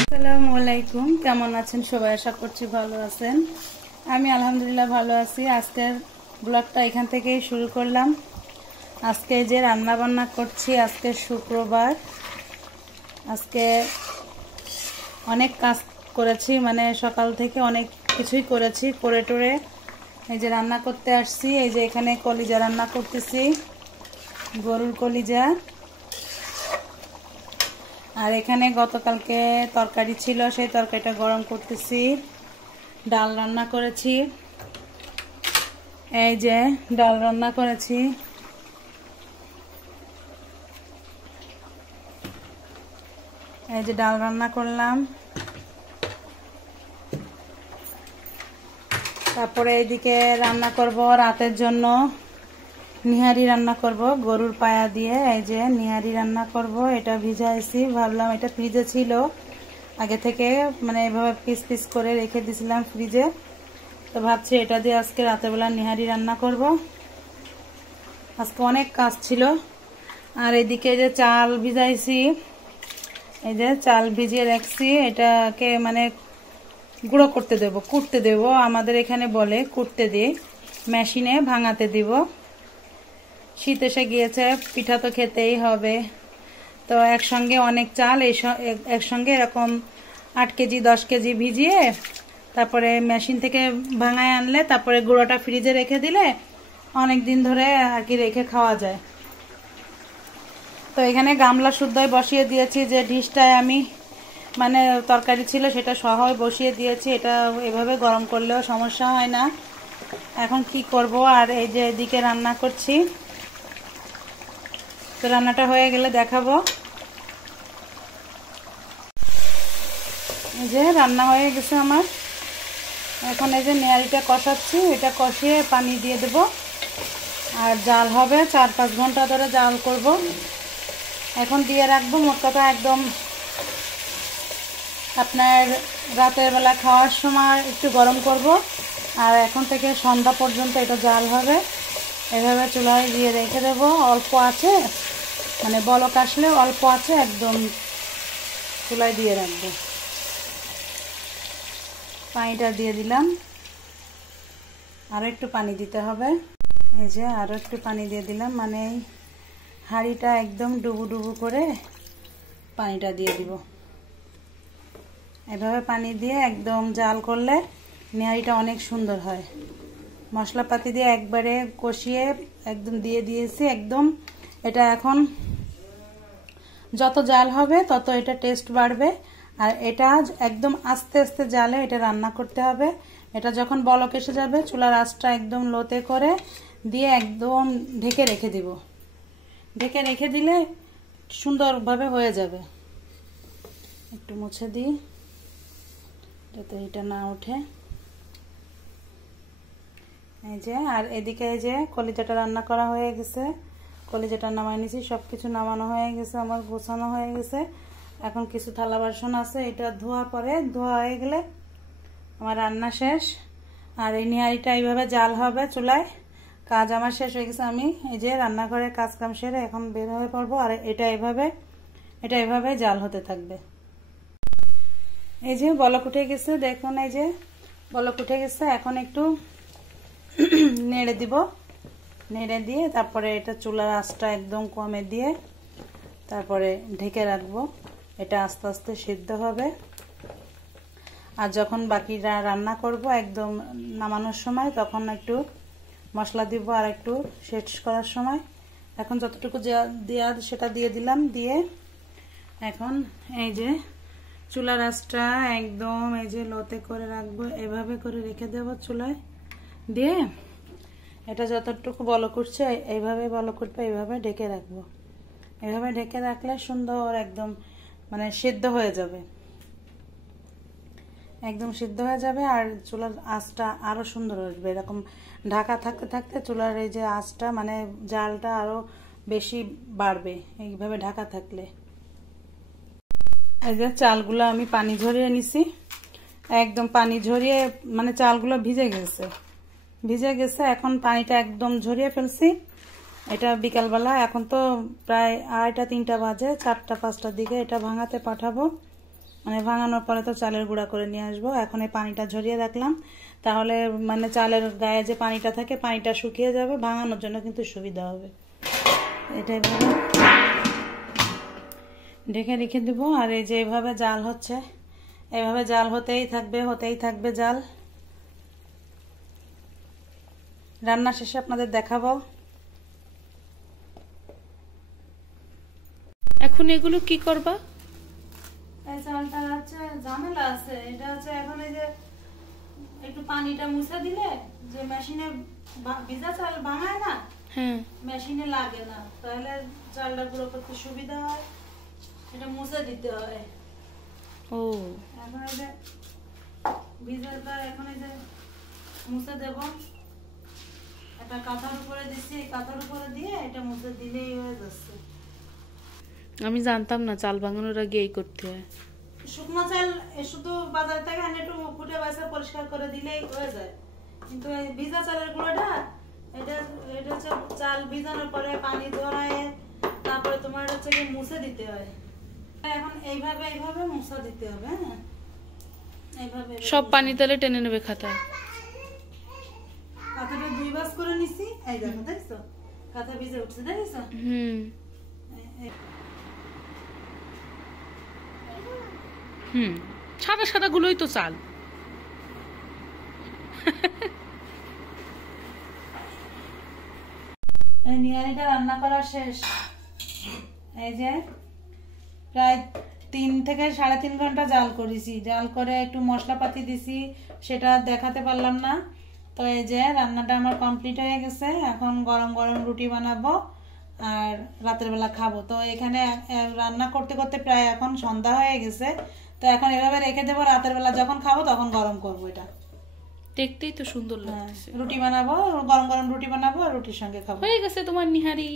আসসালামুয়ালাইকুম, কেমন আছেন সবাই? আশা করছি ভালো আছেন। আমি আলহামদুলিল্লাহ ভালো আছি। আজকের ব্লগটা এখান থেকেই শুরু করলাম। আজকে যে রান্না বান্না করছি, আজকে শুক্রবার, আজকে অনেক কাজ করেছি, মানে সকাল থেকে অনেক কিছুই করেছি, করে টোরে এই যে রান্না করতে আসছি। এই যে এখানে কলিজা রান্না করতেছি, গরুর কলিজা। আর এখানে গতকালকে তরকারি ছিল, সেই তরকারিটা গরম করতেছি। ডাল রান্না করেছি, এই যে ডাল রান্না করেছি। এই যে ডাল রান্না করলাম। তারপরে এইদিকে রান্না করব রাতের জন্য, নিহারি রান্না করব গরুর পায়া দিয়ে। এই যে নিহারি রান্না করব, এটা ভিজাইছি, ভাবলাম এটা ফ্রিজে ছিল আগে থেকে, মানে এভাবে পিস পিস করে রেখে দিয়েছিলাম ফ্রিজে, তো ভাবছি এটা দিয়ে আজকে রাতের বেলা নিহারি রান্না করব। আজকে অনেক কাজ ছিল। আর এদিকে যে চাল ভিজাইছি, এই যে চাল ভিজিয়ে রাখছি, এটাকে মানে গুঁড়ো করতে দেব, কুটতে দেব, আমাদের এখানে বলে কুটতে দিই, মেশিনে ভাঙাতে দিব। শীত এসে গিয়েছে, পিঠা তো খেতেই হবে, তো একসঙ্গে অনেক চাল একসঙ্গে এরকম 8 কেজি 10 কেজি ভিজিয়ে তারপরে মেশিন থেকে ভাঙায় আনলে তারপরে গুঁড়োটা ফ্রিজে রেখে দিলে অনেক দিন ধরে আর কি রেখে খাওয়া যায়। তো এখানে গামলা শুদ্ধই বসিয়ে দিয়েছি, যে ডিশটায় আমি মানে তরকারি ছিল সেটা সহই বসিয়ে দিয়েছি। এটা এভাবে গরম করলেও সমস্যা হয় না। এখন কি করব, আর এই যে এদিকে রান্না করছি, তো রান্নাটা হয়ে গেলে দেখাবো। এই যে রান্না হয়ে গেছে আমার। এখন এই যে নেয়ারিটা কষাচ্ছি, এটা কষিয়ে পানি দিয়ে দেব, আর জাল হবে 4-5 ঘন্টা ধরে জাল করব। এখন দিয়ে রাখবো, মোট কথা একদম আপনার রাতের বেলা খাওয়ার সময় একটু গরম করব, আর এখন থেকে সন্ধ্যা পর্যন্ত এটা জাল হবে। এভাবে চুলায় দিয়ে রেখে দেবো, অল্প আছে, মানে বলক আসলে অল্প আছে একদম চুলায় দিয়ে রাখবো। পানিটা দিয়ে দিলাম, আরও একটু পানি দিতে হবে। এই যে আরও একটু পানি দিয়ে দিলাম, মানে এই হাঁড়িটা একদম ডুবু ডুবু করে পানিটা দিয়ে দিব। এভাবে পানি দিয়ে একদম জাল করলে নেহারিটা অনেক সুন্দর হয়। মশলাপাতি দিয়ে একবারে কষিয়ে একদম দিয়ে দিয়েছি একদম। এটা এখন যত জাল হবে তত এটা টেস্ট বাড়বে। আর এটা একদম আস্তে আস্তে জালে এটা রান্না করতে হবে। এটা যখন বলক এসে যাবে চুলার আঁচটা একদম লোতে করে দিয়ে একদম ঢেকে রেখে দিব। ঢেকে রেখে দিলে সুন্দরভাবে হয়ে যাবে। একটু মুছে দিই যাতে এটা না ওঠে। এই যে, আর এদিকে এই যে কলিজাটা রান্না করা হয়ে গেছে, কলিজাটা নামাই নিয়েছি, সব কিছু নামানো হয়ে গেছে, আমার গোছানো হয়ে গেছে। এখন কিছু থালা বাসন আছে, এটা ধোয়া পরে, ধোয়া হয়ে গেলে আমার রান্না শেষ। আর এই নিহারিটা এইভাবে জাল হবে চুলায়। কাজ আমার শেষ হয়ে গেছে, আমি এই যে রান্নাঘরে কাজ কাম সেরে এখন বের হয়ে পড়বো। আর এটা এভাবে জাল হতে থাকবে। এই যে বলক উঠে গেছে, দেখুন এই যে বলক উঠে গেছে। এখন একটু নেড়ে দিব, নেড়ে দিয়ে তারপরে এটা চুলার আঁচটা একদম কমে দিয়ে তারপরে ঢেকে রাখবো। এটা আস্তে আস্তে সিদ্ধ হবে। আর যখন বাকিটা রান্না করব একদম নামানোর সময় তখন একটু মশলা দিব, আর একটু শেষ করার সময় এখন যতটুকু দেওয়া সেটা দিয়ে দিলাম। দিয়ে এখন এই যে চুলার আঁচটা একদম এই যে লোতে করে রাখবো, এভাবে করে রেখে দেব চুলায় দিয়ে। এটা যতটুকু বলক উঠছে এইভাবে বলক উঠবে, এইভাবে ঢেকে রাখবো। এভাবে ঢেকে রাখলে সুন্দর একদম মানে সিদ্ধ হয়ে যাবে, একদম সিদ্ধ হয়ে যাবে। আর চুলার আঁচটা আরো সুন্দর আসবে। এরকম ঢাকা থাকতে থাকতে চুলার এই যে আঁচটা মানে জালটা আরো বেশি বাড়বে এইভাবে ঢাকা থাকলে। এই যে চালগুলো আমি পানি ঝরিয়ে নিছি, একদম পানি ঝরিয়ে মানে চালগুলো ভিজে গেছে। এখন পানিটা একদম ঝরিয়ে ফেলছি। এটা বিকালবেলা, এখন তো প্রায় 2:30-3টা বাজে, 4টা-5টার দিকে এটা ভাঙাতে পাঠাবো। মানে ভাঙানোর পরে তো চালের গুঁড়া করে নিয়ে আসবো। এখন এই পানিটা ঝরিয়ে রাখলাম, তাহলে মানে চালের গায়ে যে পানিটা থাকে পানিটা শুকিয়ে যাবে, ভাঙানোর জন্য কিন্তু সুবিধা হবে। এটাই ভাবে ঢেকে রেখে দেবো। আর এই যে এইভাবে জাল হচ্ছে, এইভাবে জাল হতেই থাকবে জাল। রান্না শেষে আপনাদের দেখাবো। এখন এগুলো কি করবা? এই চালটা হচ্ছে ঝামেলা আছে, এটা হচ্ছে এখন এই যে একটু পানিটা মুছে দিলে যে মেশিনে ভিজা চাল ভাঙায় না, হ্যাঁ, মেশিনে লাগে না, তাহলে চালটা গুঁড়ো করতে সুবিধা হয়। এটা মুছে দিতে হয়। ও এখন এই যে ভিজাটা এখন এই যে মুছে দেব। একটা কাঁথার উপরে দিচ্ছি, কাঁথার উপরে দিয়ে এটা মুছে দিলেই হয়ে যাচ্ছে। আমি জানতাম না চাল ভাঙানোর আগে এই করতে হয়। শুকনো চাল শুধু বাজার থেকে এনে একটু ফুটে বাসা পরিষ্কার করে দিলেই হয়ে যায়, কিন্তু এই ভিজা চালের গুঁড়োটা এটা এটা হচ্ছে চাল ভিজানোর পরে পানি ধরায়, তারপরে তোমার হচ্ছে কি মুছে দিতে হয়। এখন এইভাবে মুছা দিতে হবে। হ্যাঁ, এইভাবে সব পানি তাহলে টেনে নেবে খাতায়। কাঁথাটা 2 বাস করে নিছি। এই দেখো, দেখছো কাঁথা ভিজে উঠছে, দেখছো? সাদা সাদা গুলোই তো চাল। নিহারিটা রান্না করা শেষ। এই যে প্রায় 3 থেকে 3.5 ঘন্টা জাল করেছি, জাল করে একটু মশলাপাতি দিছি, সেটা দেখাতে পারলাম না। তো এই যে রান্নাটা আমার কমপ্লিট হয়ে গেছে। এখন গরম গরম রুটি বানাবো আর রাতের বেলা খাবো। তো এখানে রান্না করতে করতে প্রায় এখন সন্ধ্যা হয়ে গেছে। তো এখন এভাবে রেখে দেবো, রাতের বেলা যখন খাবো তখন গরম করবো। এটা দেখতেই তো সুন্দর লাগছে। রুটি বানাবো, গরম গরম রুটি বানাবো আর রুটির সঙ্গে খাবো। হয়ে গেছে তোমার নিহারি।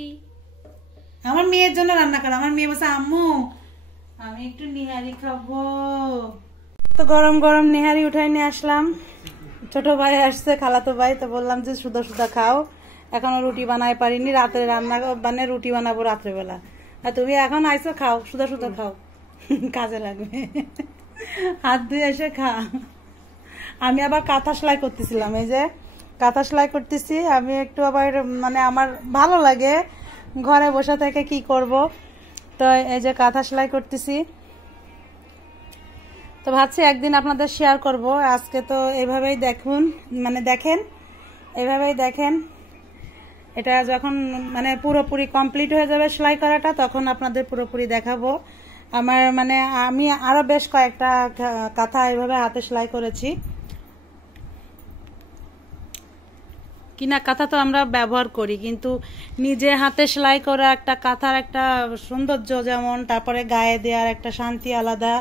আমার মেয়ের জন্য রান্না করা। আমার মেয়ে বলছে আম্মু আমি একটু নিহারি খাবো। তো গরম গরম নিহারি উঠাই নিয়ে আসলাম। ছোট ভাই আসছে, খালাতো ভাই, তো বললাম যে সুদা সুদা খাও। এখনো রুটি বানাই পারিনি, রাত্রে রান্না মানে রুটি বানাবো রাত্রেবেলা। আর তুমি এখন আইসো, খাও, সুদা সুদা খাও, কাজে লাগবে। হাত ধুয়ে এসে খা। আমি আবার কাঁথা সেলাই করতেছিলাম। এই যে কাঁথা সেলাই করতেছি আমি একটু, আবার মানে আমার ভালো লাগে ঘরে বসে থেকে কি করব। তো এই যে কাঁথা সেলাই করতেছি, তো ভাবছি একদিন আপনাদের শেয়ার করব। আজকে তো এইভাবেই দেখুন, মানে দেখেন, এইভাবেই দেখেন। এটা যখন মানে পুরোপুরি কমপ্লিট হয়ে যাবে সেলাই করাটা, তখন আপনাদের পুরোপুরি দেখাবো। আমার মানে আমি আরো বেশ কয়েকটা কাঁথা এইভাবে হাতে সেলাই করেছি। কিনা কাঁথা তো আমরা ব্যবহার করি, কিন্তু নিজে হাতে সেলাই করা একটা কাঁথার একটা সৌন্দর্য যেমন, তারপরে গায়ে দেওয়ার একটা শান্তি আলাদা।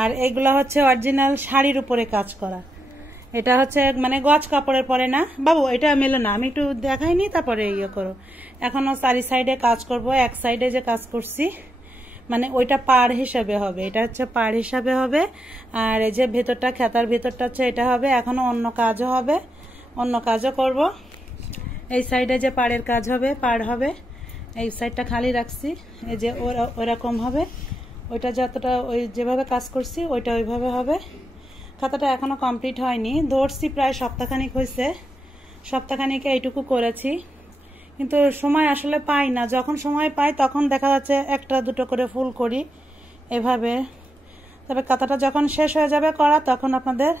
আর এগুলো হচ্ছে অরিজিনাল শাড়ির উপরে কাজ করা। এটা হচ্ছে মানে গজ কাপড়ের পরে না বাবু, এটা মেলে না, আমি একটু দেখাইনি, তারপরে ইয়ে করো। এখনো 4 সাইডে কাজ করব। এক সাইডে যে কাজ করছি মানে ওইটা পাড় হিসাবে হবে, এটা হচ্ছে পাড় হিসাবে হবে। আর এই যে ভেতরটা, খেতার ভেতরটা হচ্ছে এটা হবে। এখনো অন্য কাজও হবে, অন্য কাজও করব। এই সাইডে যে পাড়ের কাজ হবে, পাড় হবে। এই সাইডটা খালি রাখছি, এই যে ওরকম হবে। ওইটা যতটা ওই যেভাবে কাজ করছি ওইটা ওইভাবে হবে। খাতাটা এখনো কমপ্লিট হয়নি, ধরছি প্রায় সপ্তাহখানিক হয়েছে। সপ্তাহখানিকে এইটুকু করেছি, কিন্তু সময় আসলে পাই না। যখন সময় পাই তখন দেখা যাচ্ছে 1-2 করে ফুল করি এভাবে। তবে কাঁথাটা যখন শেষ হয়ে যাবে করা, তখন আপনাদের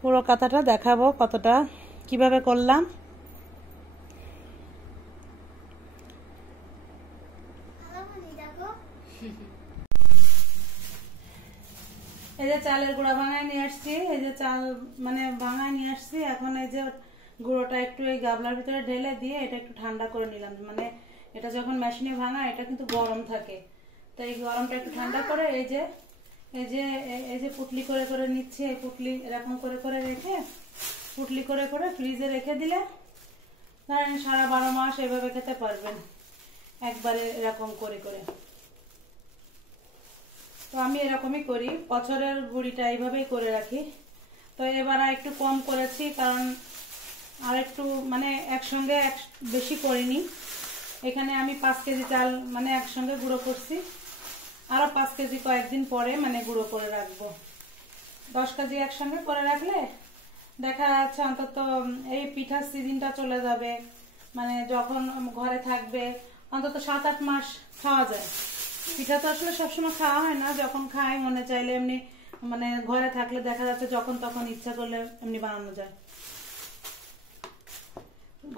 পুরো কাঁথাটা দেখাবো কতটা কিভাবে করলাম। এই যে চালের গুঁড়া ভাঙায় নিয়ে আসছি, এই যে চাল মানে ভাঙায় নিয়ে আসছি। এখন এই যে গুঁড়োটা একটু এই গাবলার ভিতরে ঢেলে দিয়ে এটা একটু ঠান্ডা করে নিলাম। মানে এটা যখন মেশিনে ভাঙা, এটা কিন্তু গরম থাকে, তো এই গরমটা একটু ঠান্ডা করে এই যে এই যে পুটলি করে করে নিচ্ছি। এই পুটলি এরকম করে করে রেখে, পুটলি করে করে ফ্রিজে রেখে দিলে ধরেন সারা 12 মাস এভাবে খেতে পারবেন, একবারে এরকম করে করে। তো আমি এরকমই করি, বছরের গুঁড়িটা এইভাবেই করে রাখি। তো এবার একটু কম করেছি, কারণ আর একটু মানে একসঙ্গে বেশি করিনি, এখানে আমি 5 কেজি চাল মানে একসঙ্গে গুঁড়ো করছি, আরো 5 কেজি কয়েকদিন পরে মানে গুঁড়ো করে রাখবো। 10 কেজি একসঙ্গে করে রাখলে দেখা যাচ্ছে অন্তত এই পিঠার সিজনটা চলে যাবে, মানে যখন ঘরে থাকবে অন্তত 7-8 মাস খাওয়া যায়। পিঠা তো আসলে সবসময় খাওয়া হয় না, যখন খাই মনে চাইলে এমনি মানে ঘরে থাকলে দেখা যাচ্ছে যখন তখন ইচ্ছা করলে এমনি বানানো যায়।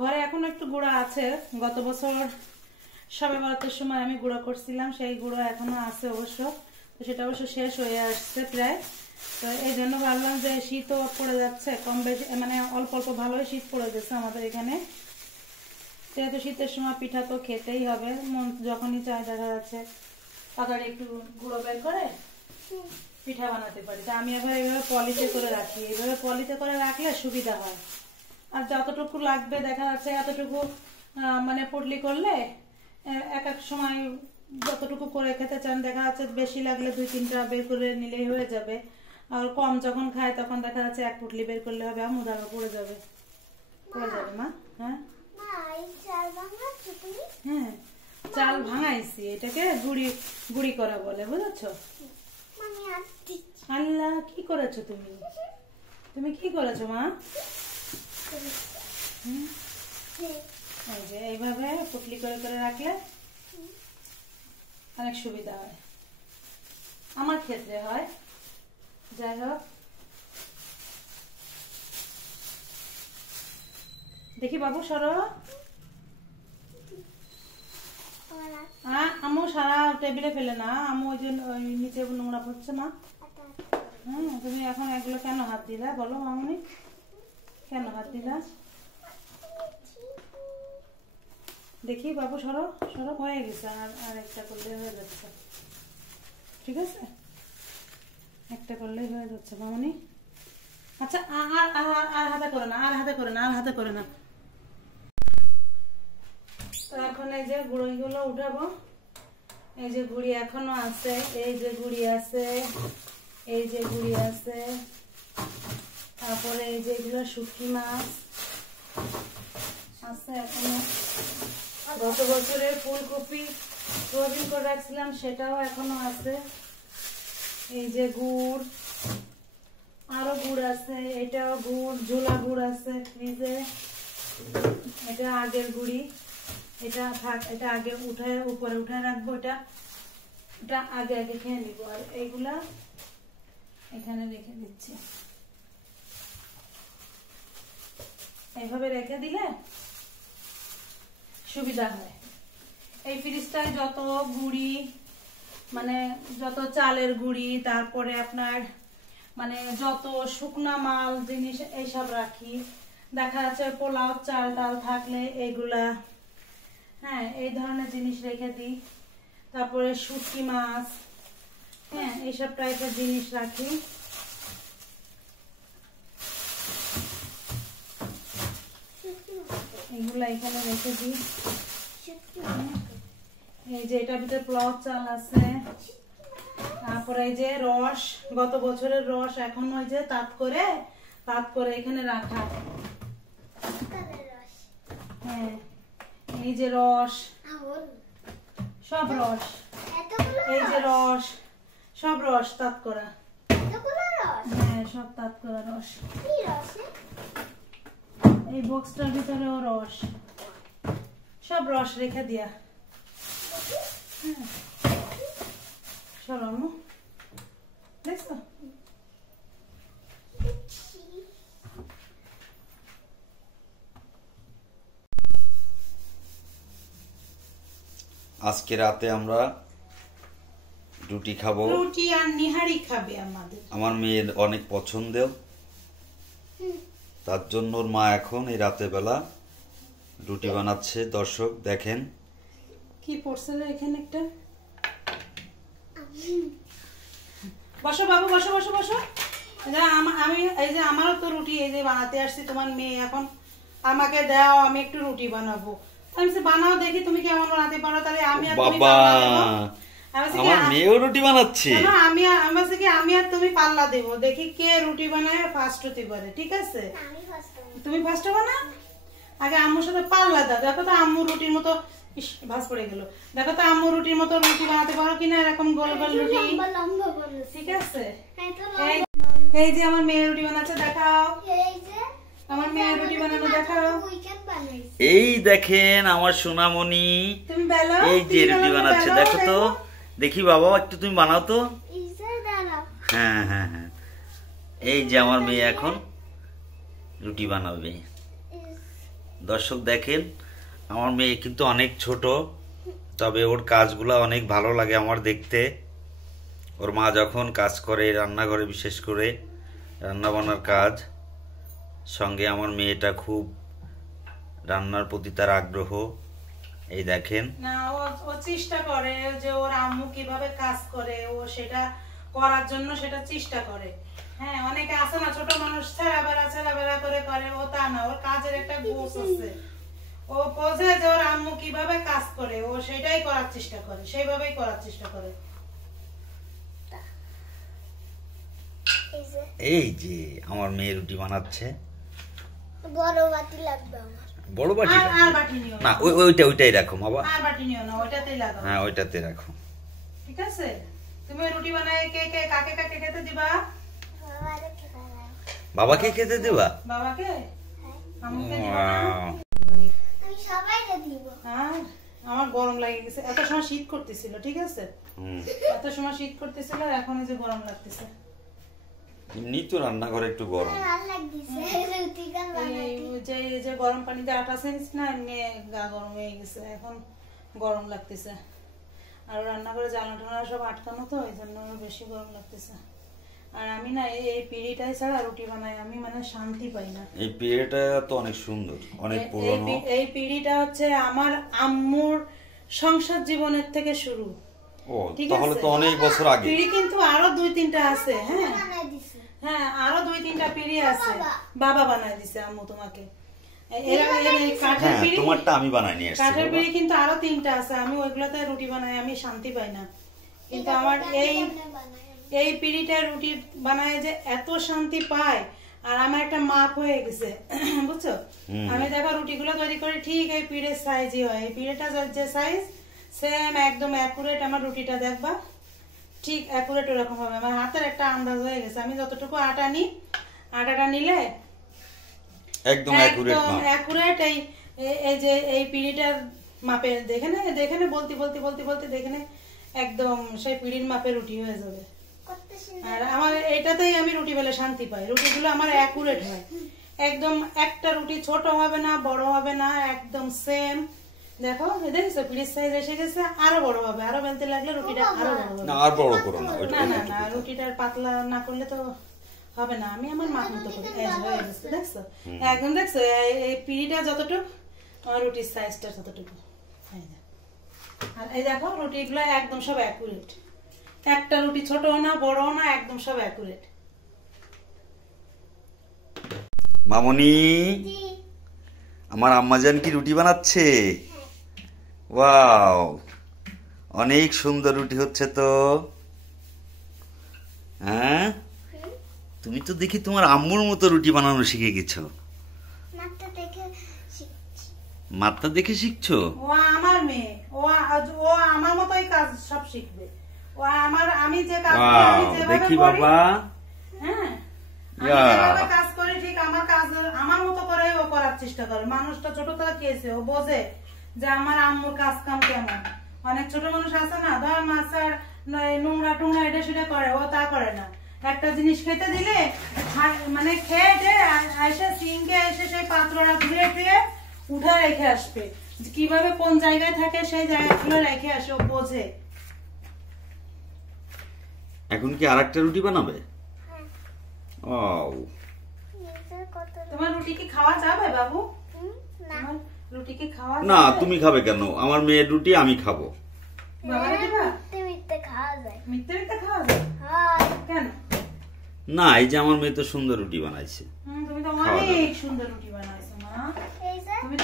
ঘরে এখন একটু গুঁড়া আছে, গত বছর সবে বরাতের সময় আমি গুঁড়ো করছিলাম, সেই গুঁড়ো এখনো আছে অবশ্য, তো সেটা অবশ্য শেষ হয়ে আসছে প্রায়। তো এই জন্য ভাবলাম যে শীতও পড়ে যাচ্ছে কম বেশি, মানে অল্প অল্প ভালোই শীত পড়ে যাচ্ছে আমাদের এখানে, যেহেতু শীতের সময় পিঠা তো খেতেই হবে, মন যখনই চাই দেখা যাচ্ছে তাড়াতাড়ি একটু গুঁড়ো বের করে পিঠা বানাতে পারি। তা আমি এবার এইভাবে পলিতে করে রাখি, এইভাবে পলিতে করে রাখলে সুবিধা হয়। আর যতটুকু লাগবে দেখা যাচ্ছে এতটুকু মানে পুটলি করলে এক এক সময় যতটুকু করে খেতে চান দেখা যাচ্ছে বেশি লাগলে 2-3টা বের করে নিলেই হয়ে যাবে, আর কম যখন খায় তখন দেখা যাচ্ছে 1 পুটলি বের করলে হবে, মুদারও পড়ে যাবে মা। হ্যাঁ হ্যাঁ চাল ভাঙাইছি, এটাকে গুড়ি করা বলে, বুঝেছো? আল্লাহ কি করেছো তুমি কি করেছো মা? এই যে এইভাবে পুটলি করে করে রাখলে অনেক সুবিধা হয়, আমার ক্ষেত্রে হয়। যাই হোক, দেখি বাবু সরো, আমু সারা টেবিলে ফেলে না, আমু ওই যে নিচে নোংরা পড়ছে মা। তুমি এখন এগুলো কেন হাত দিলা বলো মামনি, কেন হাত দিলা? দেখি বাবু সরো সরো, হয়ে গেছে, আর একটা করলে হয়ে যাচ্ছে, ঠিক আছে, একটা করলেই হয়ে যাচ্ছে মামনি। আচ্ছা আর হাতে করে না, আর হাতে করে না, আর হাতে করে না। তো এখন এই যে গুঁড়োগুলো উঠাবো, এই যে গুড়ি এখনো আছে, এই যে গুড়ি আছে, এই যে গুড়ি আছে, তারপরে এই যে এগুলো শুটকি মাছ আছে এখনো, গত বছরের ফুলকপি ফ্রোজেন করে রাখছিলাম সেটাও এখনো আছে, এই যে গুড়, আরো গুড় আছে, এটাও গুড়, ঝোলা গুড় আছে ফ্রিজে, এটা আগের গুড়ি, এটা থাক, এটা আগে উঠায় উপরে উঠায় রাখবো, এটা আগে আগে খেয়ে নিবো, আর এইগুলা এখানে রেখে দিচ্ছি। এইভাবে রেখে দিলে সুবিধা হয়। এই ফ্রিজটায় যত গুড়ি মানে যত চালের গুড়ি, তারপরে আপনার মানে যত শুকনা মাল জিনিস এইসব রাখি, দেখা যাচ্ছে পোলাও চাল ডাল থাকলে এইগুলা, হ্যাঁ এই ধরনের জিনিস রেখে দিই, তারপরে শুটকি মাছ, হ্যাঁ এইসব টাইপের জিনিস রাখি। এগুলা এখানে রেখে দিই। এই যে এটার ভিতরে পোলাও চাল আছে, তারপরে এই যে রস, গত বছরের রস এখন ওই যে তাঁত করে এখানে রাখা, হ্যাঁ এই যে রস, সব রস, এই যে রস, সব রস তাঁত করা, হ্যাঁ সব তাঁত করা রস, এই বক্সটার ভিতরেও রস, সব রস রেখে দিয়া, হ্যাঁ সরম দেখছো। আজকে রাতে আমরা রুটি খাবো, রুটি আর নিহারি খাবে আমাদের, আমার মেয়ের অনেক পছন্দের, তার জন্য ওর মা এখন এই রাতের বেলা রুটি বানাচ্ছে। দর্শক দেখেন কি পড়ছে এখানে একটা, বসো বাবু বসো বসো বসো, আমি এই যে আমারও তো রুটি এই যে বানাতে আসছি, তোমার মেয়ে এখন আমাকে দাও আমি একটু রুটি বানাবো, আমি বানাও দেখি তুমি কেমন বানাতে পারো, তাহলে আমি আর তুমি আমার মেয়েও রুটি বানাচ্ছে, আমি আর তুমি পাল্লা দেবো, দেখি কে রুটি বানায় ফার্স্ট হতে পারে, ঠিক আছে? তুমি ফার্স্ট হবে না, আগে আম্মুর সাথে পাল্লা দাও, দেখো তো আম্মু রুটির মতো ইস ভাঁজ পড়ে গেল। দেখো তো আম্মু রুটির মতো রুটি বানাতে পারো কিনা, এরকম গোল গোল রুটি। ঠিক আছে, এই যে আমার মেয়ে রুটি বানাচ্ছে, দেখাও আমার মেয়ে রুটি বানানো, দেখাও। এই দেখেন আমার সোনামণি, তুমি বেলো, এই যে রুটি বানাচ্ছে, দেখো তো, দেখি বাবা একটু তুমি বানাও তো। হ্যাঁ হ্যাঁ হ্যাঁ, এই যে আমার মেয়ে এখন রুটি বানাবে। দর্শক দেখেন, আমার মেয়ে কিন্তু অনেক ছোট, তবে ওর কাজগুলো অনেক ভালো লাগে আমার দেখতে। ওর মা যখন কাজ করে রান্নাঘরে, বিশেষ করে রান্না বান্নার কাজ, সঙ্গে আমার মেয়েটা খুব রান্নার প্রতি তার আগ্রহ। এই দেখেন না, ও চেষ্টা করে যে ওর আম্মু কিভাবে কাজ করে, ও সেটা করার জন্য সেটা চেষ্টা করে। হ্যাঁ, অনেকে আছে না ছোট মানুষ ছেড়া বেড়া করে, ও তা না, ওর কাজের একটা গোছ আছে। ও বোঝে যে ওর আম্মু কিভাবে কাজ করে, ও সেটাই করার চেষ্টা করে, সেইভাবেই করার চেষ্টা করে। এই যে আমার মেয়ে রুটি বানাচ্ছে। বড় বাটি লাগবে আমার। বড় বাটি আর বাটি নিও না, ওইটাই রাখো বাবা। আর বাটি নিও না, ওইটাতেই লাগাও। হ্যাঁ, ওইটাতে রাখো। ঠিক আছে, তুমি রুটি বানায় কাকে কাকে খেতে দিবা? বাবাকে খেতে দিবা? বাবাকে, আম্মুকে দিবা না? আমি সবাইকে দিব। আর আমার গরম লাগে গেছে, এত সময় শীত করতেছিল, ঠিক আছে, এত সময় শীত করতেছিল, এখন এই যে গরম লাগতেছে। এমনি তো রান্নাঘরে একটু গরম। ভালো লাগতেছে রুটি গাল বানাতে। এই যে গরম পানিতে আটা সেনিস না, এমনি গা গরম হয়ে গেছে, এখন গরম লাগতেছে। আর রান্নাঘরে জ্বালানো টানা সব আটকানো তো, এই জন্য বেশি গরম লাগতেছে। আর আমি না এই পিঁড়িটাই ছাড়া রুটি বানাই আমি মানে শান্তি পাই না। এই পিঁড়িটা তো অনেক সুন্দর, অনেক পুরনো। এই পিঁড়িটা হচ্ছে আমার আম্মুর সংসার জীবনের থেকে শুরু। ও, তাহলে তো অনেক বছর আগে। পিঁড়ি কিন্তু আরো 2-3টা আছে। হ্যাঁ বানাই দিছে। হ্যাঁ, আরো 2-3টা পিঁড়ি আছে, বাবা বানায় দিছে আম্মু তোমাকে। কাঠের হ্যাঁ, পিঁড়ি, তোমারটা আমি বানাই নিয়ে এসেছি কাঠের বাবা। পিঁড়ি কিন্তু আরো 3টা আছে, আমি ওইগুলোতে রুটি বানাই, আমি শান্তি পাই না। কিন্তু আমার এই পিঁড়িটা রুটি বানায় যে এত শান্তি পায়, আর আমার একটা মাপ হয়ে গেছে বুঝছো। আমি দেখো রুটিগুলো তৈরি করি ঠিক এই পিঁড়ের সাইজই হয়, এই পিঁড়েটা যে সাইজ সেম একদম অ্যাকুরেট, আমার রুটিটা দেখবা ঠিক অ্যাকুরেট ওরকম হবে। আমার হাতের একটা আন্দাজ হয়ে গেছে, আমি যতটুকু আটা নিই, আটাটা নিলে একদম অ্যাকুরেট না, অ্যাকুরেট এই যে এই পিঁড়িটার মাপে দেখে নে বলতে দেখে নে, একদম সেই পিঁড়ির মাপে রুটি হয়ে যাবে। আর আমার এটাতেই আমি রুটি বেলে শান্তি পাই, রুটিগুলো আমার অ্যাকুরেট হয় একদম, একটা রুটি ছোট হবে না, বড় হবে না, একদম সেম। দেখো দেখছো পিঁড়ির সাইজ এসে গেছে, আরো বড় হবে, আরো বেলতে লাগলে রুটিটা আরো বড় হবে। না আর বড় করো না, না রুটিটার পাতলা না করলে তো হবে না, আমি আমার মাপ মতো করি। দেখছো একদম, দেখছো এই পিঁড়িটা যতটুকু, আমার রুটির সাইজটা ততটুকু। আর এই দেখো রুটিগুলো একদম সব অ্যাকুরেট, একটা রুটি ছোট না বড় না, একদম সব অ্যাকুরেট। মামনি, আমার আম্মাজান কি রুটি বানাচ্ছে? ওয়াও, অনেক সুন্দর রুটি হচ্ছে তো। হ্যাঁ, তুমি তো দেখি তোমার আম্মুর মতো রুটি বানানো শিখে গেছো। মাত্রা দেখে শিখছো? ও আমার মেয়ে, ও আমার মতোই কাজ সব শিখবে। ও আমার, আমি যে কাজ দেখি বাবা। হ্যাঁ, আমি যেভাবে কাজ করি ঠিক আমার কাজ আমার মতো করে ও করার চেষ্টা করে। মানুষটা ছোট থেকে খেয়েছে, ও বোঝে যে আমার আম্মুর কাজ কাম কেমন। অনেক ছোট মানুষ আছে না, ধর মাছের নোংরা টুংরা এটা সেটা করে, ও তা করে না। একটা জিনিস খেতে দিলে মানে খেয়ে এসে সিঙ্কে এসে সেই পাত্রটা ধুয়ে ধুয়ে উঠে রেখে আসবে, কিভাবে কোন জায়গায় থাকে সেই জায়গাগুলো রেখে আসে, ও বোঝে। এখন কি আরেকটা রুটি বানাবে? ও, তোমার রুটি কি খাওয়া যাবে বাবু? তোমার রুটি কি খাওয়া না, যাবে? তুমি খাবে কেন? আমার মেয়ের রুটি আমি খাবো। বাবারে দিবা? মিথ্যে খাওয়া যায়। মিথ্যে মিথ্যে খাওয়া যায়? কেন? না, এই যে আমার মেয়ে তো সুন্দর রুটি বানাইছে। তুমি তো অনেক সুন্দর রুটি বানাইছো মা, তুমি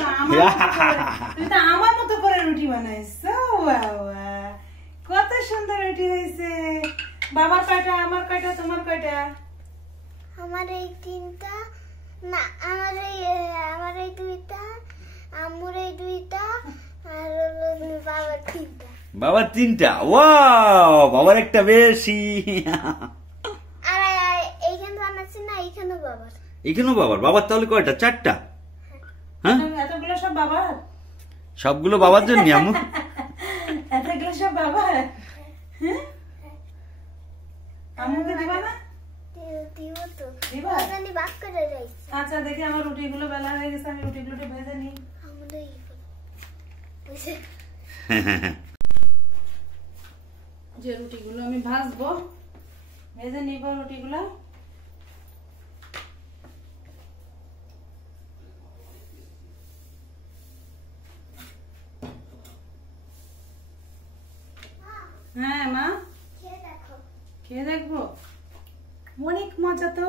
তো আমার মতো করে রুটি বানাইছো। বাবা কত সুন্দর রুটি হয়েছে। বাবার কয়টা, আমার কয়টা, তোমার কয়টা? আমার এই 3টা, না আমার এই 2টা, আম্মুর এই 2টা, আর হলো তিনটা। বাবার 3টা। ওয়াও, বাবার একটা বেশি। আর এইখানে বানাচ্ছি না, এইখানেও বাবার। এখানেও বাবার। বাবার তাহলে কয়টা? 4টা। হ্যাঁ, এতগুলো সব বাবার, সবগুলো বাবার জন্য আম্মু। এতগুলো সব বাবার। হ্যাঁ, আম্মুকে দিবা না? দিব তো। দিবা? জানি বাক করে রাখছি। আচ্ছা দেখি, আমার রুটিগুলো বেলা হয়ে গেছে, আমি রুটিগুলো ভেজে নিই। আমাদের এই বুঝে যে রুটিগুলো আমি ভাজবো, ভেজে নিব রুটিগুলো। হ্যাঁ মা, খেয়ে দেখো। খেয়ে দেখবো। অনেক মজা তো,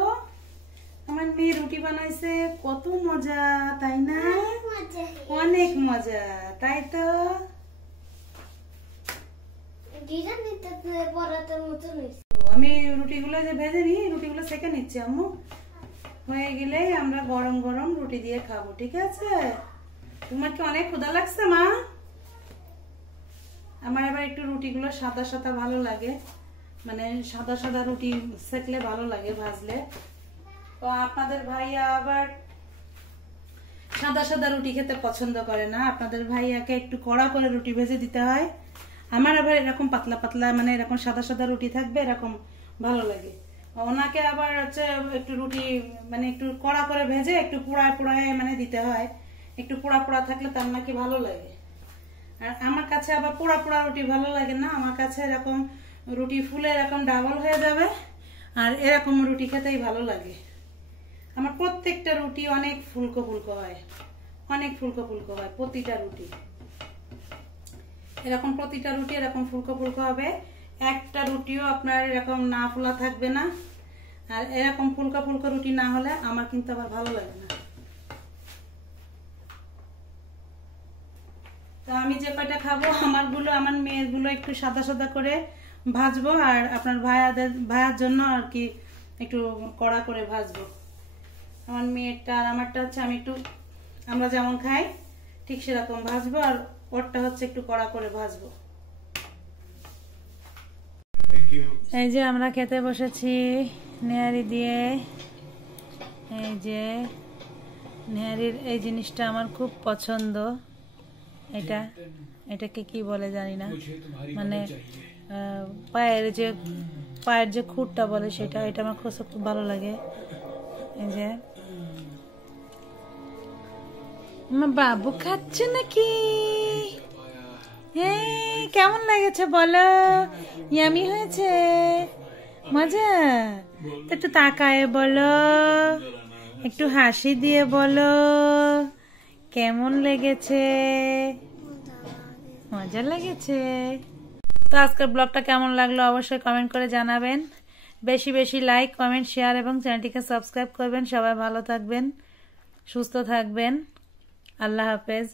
আমার মেয়ে রুটি বানাইছে, কত মজা তাই না? মজা। অনেক মজা তাই তো। ডিজাইন নিতে পরাতের মতো হয়েছে। আমি রুটিগুলো যে ভেজে নিই, রুটিগুলো সেকে নিচ্ছি আম্মু। হয়ে গেলে আমরা গরম গরম রুটি দিয়ে খাবো, ঠিক আছে? তোমার কি অনেক ক্ষুধা লাগছে মা? আমার আবার একটু রুটিগুলো সাদা সাদা ভালো লাগে, মানে সাদা সাদা রুটি সেকলে ভালো লাগে, ভাজলে। তো আপনাদের ভাইয়া আবার সাদা সাদা রুটি খেতে পছন্দ করে না, আপনাদের ভাইয়াকে একটু কড়া করে রুটি ভেজে দিতে হয়। আমার আবার এরকম পাতলা পাতলা, মানে এরকম সাদা সাদা রুটি থাকবে, এরকম ভালো লাগে। ওনাকে আবার হচ্ছে একটু রুটি মানে একটু কড়া করে ভেজে একটু পোড়ায় পোড়ায় মানে দিতে হয়, একটু পোড়া পোড়া থাকলে তার নাকি ভালো লাগে। আর আমার কাছে আবার পোড়া পোড়া রুটি ভালো লাগে না, আমার কাছে এরকম রুটি ফুলে এরকম ডাবল হয়ে যাবে, আর এরকম রুটি খেতেই ভালো লাগে। আমার প্রত্যেকটা রুটি অনেক ফুলকো ফুলকো হয়, অনেক ফুলকো ফুলকো হয় প্রতিটা রুটি। এরকম প্রতিটা রুটি এরকম ফুলকো ফুলকো হবে, একটা রুটিও আপনার এরকম না ফোলা থাকবে না। আর এরকম ফুলকো ফুলকো রুটি না হলে আমার কিন্তু আবার ভালো লাগে না। তো আমি যে কয়টা খাবো, আমার মেয়ের গুলো একটু সাদা সাদা করে ভাজবো, আর আপনার ভাইয়ার জন্য আর কি একটু কড়া করে ভাজবো। আমার মেয়েরটা আর আমারটা হচ্ছে আমি একটু, আমরা যেমন খাই ঠিক সেরকম ভাজবো, আর ওরটা হচ্ছে একটু কড়া করে ভাজবো। এই যে আমরা খেতে বসেছি নেহারি দিয়ে। এই যে নেহারির এই জিনিসটা আমার খুব পছন্দ। এটাকে কি বলে জানি না, মানে পায়ের যে খুঁটটা বলে সেটা, এটা আমার খুব ভালো লাগে। এই যে আমার বাবু খাচ্ছে নাকি? কেমন লাগেছে বলো? ইয়ামি হয়েছে? মজা? একটু তাকায় বলো, একটু হাসি দিয়ে বলো কেমন লেগেছে। মজা লেগেছে তো। আজকের ব্লগটা কেমন লাগলো অবশ্যই কমেন্ট করে জানাবেন। বেশি বেশি লাইক, কমেন্ট, শেয়ার এবং চ্যানেলটিকে সাবস্ক্রাইব করবেন। সবাই ভালো থাকবেন, সুস্থ থাকবেন। আল্লাহ হাফেজ।